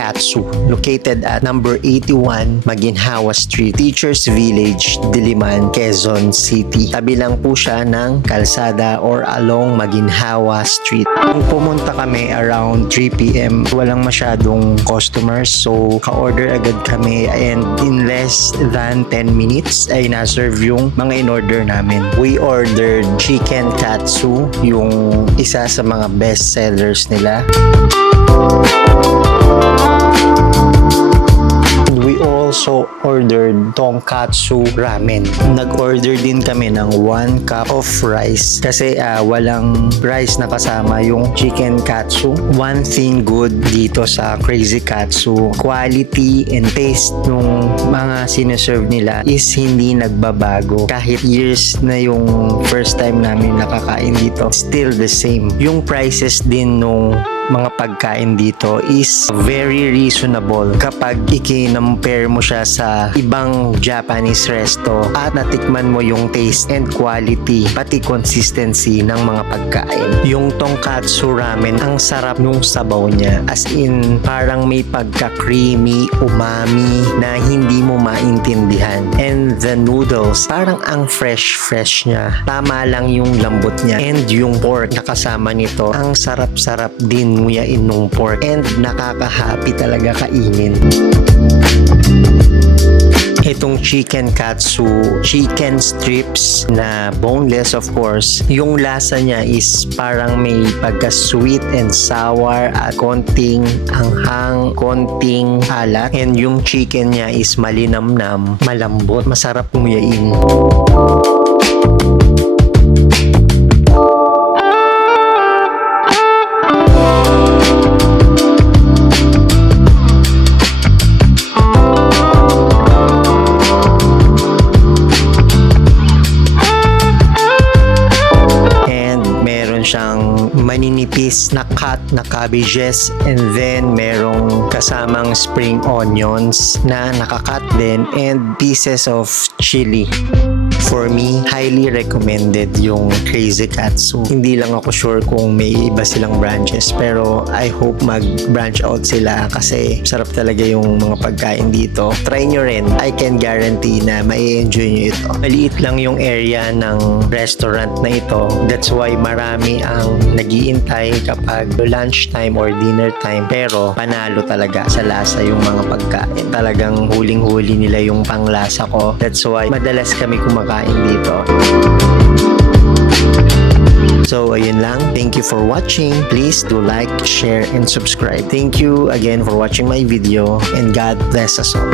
Katsu, located at number 81 Maginhawa Street, Teachers Village, Diliman, Quezon City. Tabi lang po siya ng kalsada or along Maginhawa Street. Kung pumunta kami around 3 p.m, walang masyadong customers, so ka-order agad kami and in less than 10 minutes ay na-serve yung mga in-order namin. We ordered chicken katsu, yung isa sa mga best sellers nila. We also ordered tonkatsu ramen. Nag-order din kami ng 1 cup of rice kasi walang rice na kasama yung chicken katsu. One thing good dito sa Crazy Katsu, quality and taste nung mga sineserve nila is hindi nagbabago. Kahit years na yung first time namin nakakain dito, still the same. Yung prices din nung mga pagkain dito is very reasonable kapag i-compare mo siya sa ibang Japanese resto at natikman mo yung taste and quality pati consistency ng mga pagkain. Yung tonkatsu ramen, ang sarap nung sabaw niya, as in parang may pagka-creamy, umami na hindi mo maintindihan, and the noodles parang ang fresh niya, tama lang yung lambot niya, and yung pork na kasama nito, ang sarap-sarap din nguyain nung pork and nakaka-happy talaga kainin. Itong chicken katsu, chicken strips na boneless of course, yung lasa niya is parang may pagka-sweet and sour at konting anghang, konting alat, and yung chicken niya is malinamnam, malambot, masarap nguyain. Siyang maninipis na cut na cabbages, and then merong kasamang spring onions na nakakat din, and pieces of chili. For me, highly recommended yung Crazy Katsu. Hindi lang ako sure kung may iba silang branches, pero I hope mag-branch out sila kasi sarap talaga yung mga pagkain dito. Try nyo rin. I can guarantee na mai-enjoy nyo ito. Maliit lang yung area ng restaurant na ito. That's why marami ang nag-iintay kapag lunchtime or dinner time. Pero panalo talaga sa lasa yung mga pagkain. Talagang huling-huli nila yung panglasa ko. That's why madalas kami kumakain dito. So ayun lang, thank you for watching. Please do like, share, and subscribe. Thank you again for watching my video, and God bless us all.